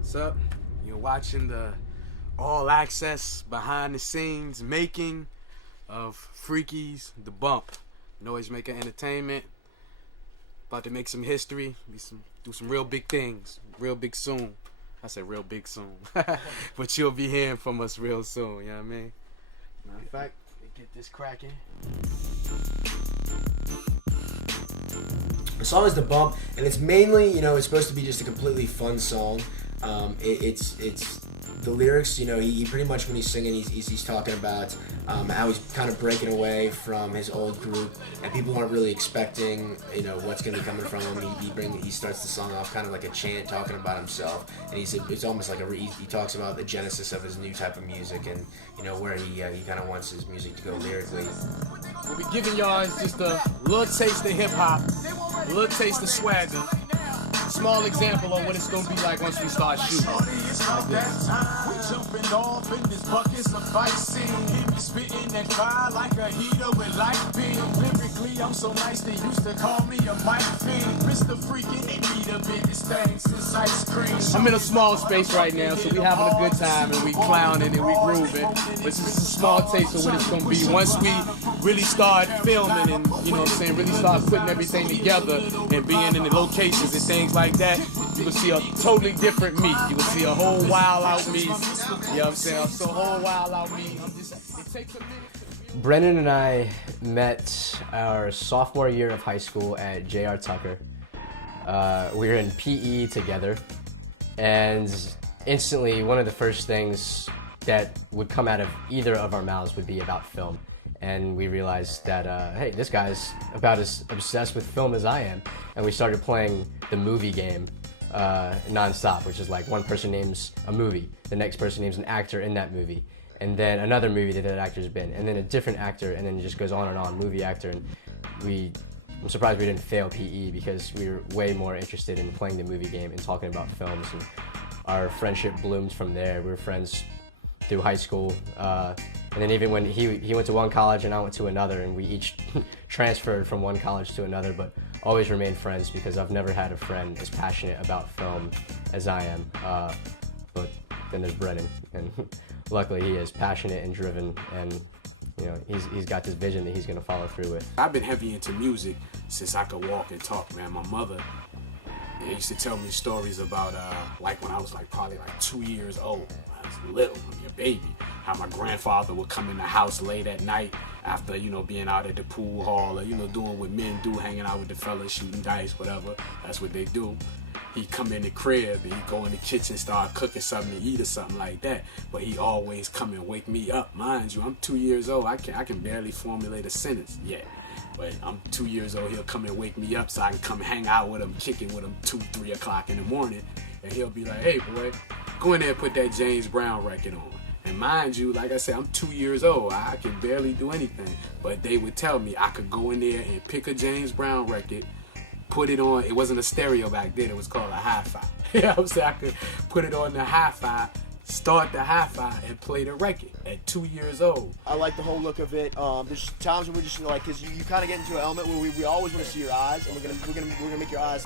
What's up? You're watching the all-access, behind-the-scenes making of Freaky's The Bump. Noisemaker Entertainment. About to make some history. Do some real big things. Real big soon. I said real big soon. But you'll be hearing from us real soon, you know what I mean? Matter of fact, let me get this cracking. The song is The Bump, and it's mainly, it's supposed to be just a completely fun song. It's the lyrics, he pretty much, when he's singing, he's talking about how he's kind of breaking away from his old group, and people aren't really expecting, what's going to be coming from him. He starts the song off kind of like a chant, talking about himself, and it's almost like he talks about the genesis of his new type of music, and where he kind of wants his music to go lyrically. We'll be giving y'all just a little taste of hip hop, a little taste of swagger. Small example of what it's gonna be like once we start shooting. We jumping off in this buckets of fight scene. He be spitting that fire like a heater with light beam. Lyrically, I'm so nice they used to call me a mic fiend. Mr. Freakin', they be the biggest thing since ice cream. I'm in a small space right now, so we having a good time and we clowning and we grooving. But this is a small taste of what it's gonna be once we really start filming and really start putting everything together and being in the locations and things like that. You will see a totally different me. You will see a whole wild out me. You know what I'm saying? So a whole wild out me. It takes a minute. Brennan and I met our sophomore year of high school at J.R. Tucker. We were in PE together, and instantly one of the first things that would come out of either of our mouths would be about film. And we realized that, hey, this guy's about as obsessed with film as I am. And we started playing the movie game non-stop, which is like one person names a movie, the next person names an actor in that movie, and then another movie that actor's been, and then a different actor, and then it just goes on and on, movie actor. And I'm surprised we didn't fail PE because we were way more interested in playing the movie game and talking about films. And our friendship bloomed from there. We were friends through high school, and then even when he went to one college and I went to another, and we each transferred from one college to another, but always remained friends because I've never had a friend as passionate about film as I am. But then there's Brennan, and luckily he is passionate and driven, and he's got this vision that he's going to follow through with. I've been heavy into music since I could walk and talk, man. My mother used to tell me stories about like when I was probably 2 years old. I was little, a baby. How my grandfather would come in the house late at night after being out at the pool hall or doing what men do, hanging out with the fellas, shooting dice, whatever. That's what they do. He'd come in the crib and he'd go in the kitchen, start cooking something to eat or something like that. But he always come and wake me up. Mind you, I'm 2 years old. I can barely formulate a sentence yet. But I'm 2 years old. He'll come and wake me up so I can come hang out with him, kicking with him 2, 3 o'clock in the morning. And he'll be like, hey, boy, go in there and put that James Brown record on. And mind you, like I said, I'm 2 years old. I can barely do anything. But they would tell me I could go in there and pick a James Brown record, put it on. It wasn't a stereo back then. It was called a hi-fi. You know what I'm saying? I could put it on the hi-fi, start the hi-fi, and play the record at 2 years old. I like the whole look of it. There's times when we're just because you kind of get into an element where we always want to see your eyes, and we're gonna make your eyes.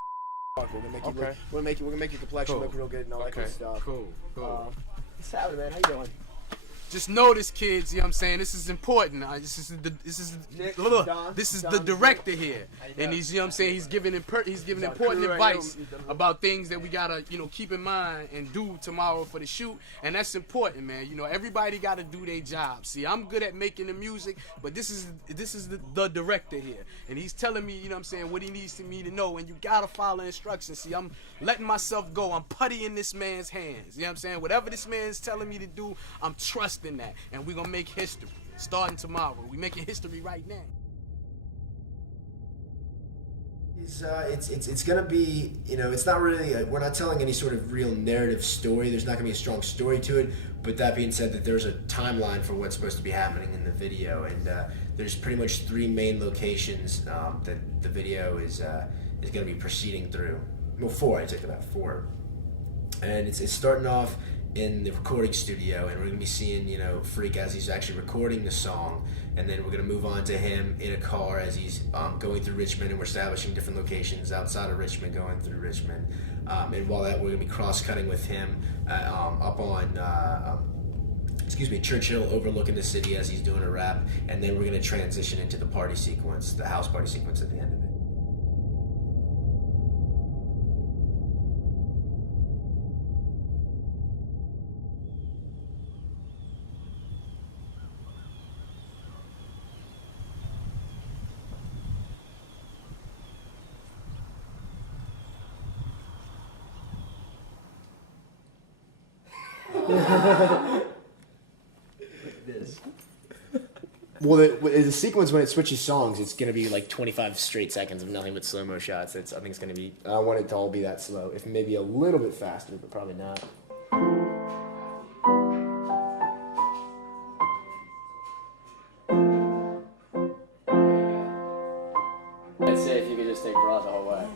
We're gonna make you look, we're gonna make your complexion look real good and all that good stuff. Cool. What's happening, man? How you doing? Just notice, kids, you know what I'm saying? This is important. This is the director here. And he's, you know what I'm saying, he's giving important advice about things that we gotta, keep in mind and do tomorrow for the shoot. And that's important, man. Everybody gotta do their job. See, I'm good at making the music, but this is the director here. And he's telling me, what I'm saying, what he needs me to know, and you gotta follow instructions. See, I'm letting myself go. I'm puttying this man's hands. You know what I'm saying? Whatever this man's telling me to do, I'm trusting that, and we're gonna make history starting tomorrow. We're making history right now. It's gonna be, it's not really we're not telling any sort of real narrative story. There's not gonna be a strong story to it, but that being said, that there's a timeline for what's supposed to be happening in the video, and there's pretty much 3 main locations that the video is gonna be proceeding through. Well, 4, I take that back, 4. And it's starting off in the recording studio, and we're gonna be seeing, you know, Freak as he's actually recording the song, and then we're gonna move on to him in a car as he's going through Richmond, and we're establishing different locations outside of Richmond, going through Richmond, and while that we're gonna be cross-cutting with him up on Churchill, overlooking the city as he's doing a rap, and then we're gonna transition into the party sequence, the house party sequence at the end of it. Well, the sequence when it switches songs, it's gonna be like 25 straight seconds of nothing but slow-mo shots. I think it's gonna be. I want it to all be that slow, if maybe a little bit faster, but probably not. I'd say if you could just take broad the whole way.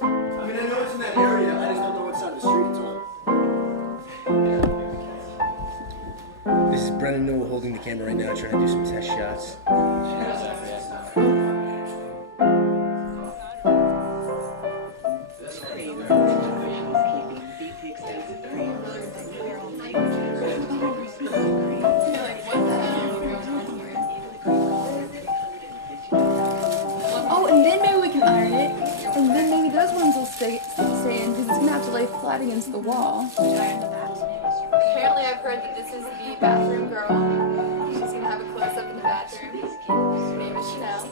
I mean, I know it's in that area. I just don't know what side of the street it's on. This is Brennan Newell holding the camera right now, trying to do some test shots. Oh, and then maybe we can iron it, and then maybe those ones will stay in because it's gonna have to lay flat against the wall. Apparently, I've heard that this is the bathroom girl. She's gonna have a close up in the bathroom. Her name is Chanel.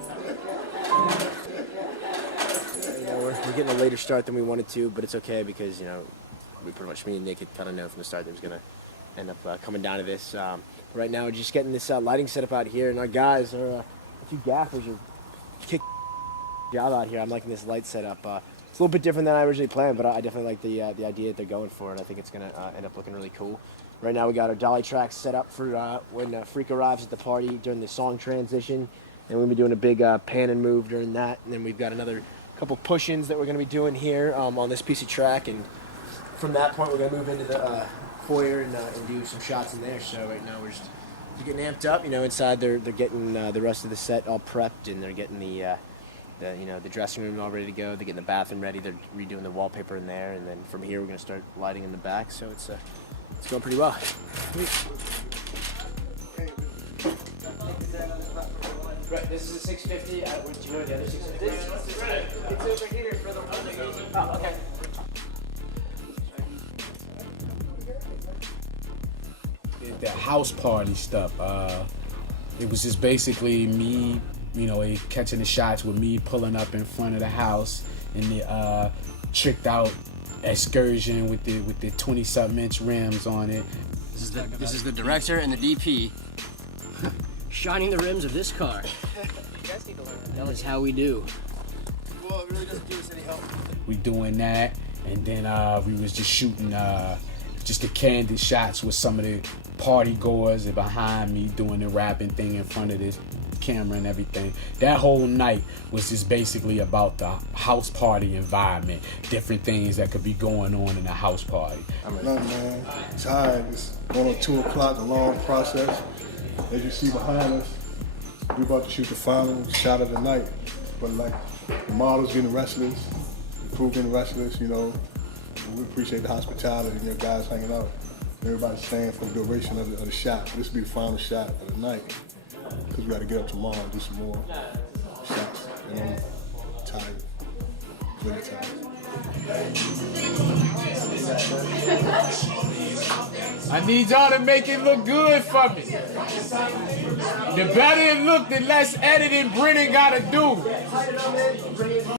You know, we're getting a later start than we wanted to, but it's okay because, you know, we pretty much, me and Nick had kind of known from the start that it was going to end up coming down to this. Right now, we're just getting this lighting set up out here, and our guys are, a few gaffers are kick job out here. I'm liking this light setup. It's a little bit different than I originally planned, but I definitely like the idea that they're going for, and I think it's going to end up looking really cool. Right now, we got our dolly tracks set up for when Freak arrives at the party during the song transition, and we'll be doing a big pan and move during that, and then we've got another couple push-ins that we're going to be doing here on this piece of track, and from that point, we're going to move into the foyer and do some shots in there. So right now, we're getting amped up. You know, inside they're getting the rest of the set all prepped, and they're getting the dressing room all ready to go. They're getting the bathroom ready. They're redoing the wallpaper in there, and then from here we're gonna start lighting in the back. So it's going pretty well. Right, this is a 650. Do you know the other 650? It's over here for the one. Oh, okay. The house party stuff. It was just basically me, you know, catching the shots with me pulling up in front of the house and the tricked out excursion with the 20-something inch rims on it. This is the director and the DP shining the rims of this car. You guys need to learn that. That is how we do. Well, it really doesn't do us any help. We doing that, and then we was just shooting just the candid shots with some of the party goers behind me doing the rapping thing in front of this camera and everything. That whole night was just basically about the house party environment, different things that could be going on in a house party. Nothing, man. Tired. It's going on 2 o'clock, a long process. As you see behind us, we're about to shoot the final shot of the night. But like, the models getting restless, the crew getting restless, you know. We appreciate the hospitality and your guys hanging out. Everybody's staying for the duration of the shot. This will be the final shot of the night. Because we got to get up tomorrow and do some more shots. And I'm tired. Really tired. I need y'all to make it look good for me. The better it look, the less editing Brennan gotta do.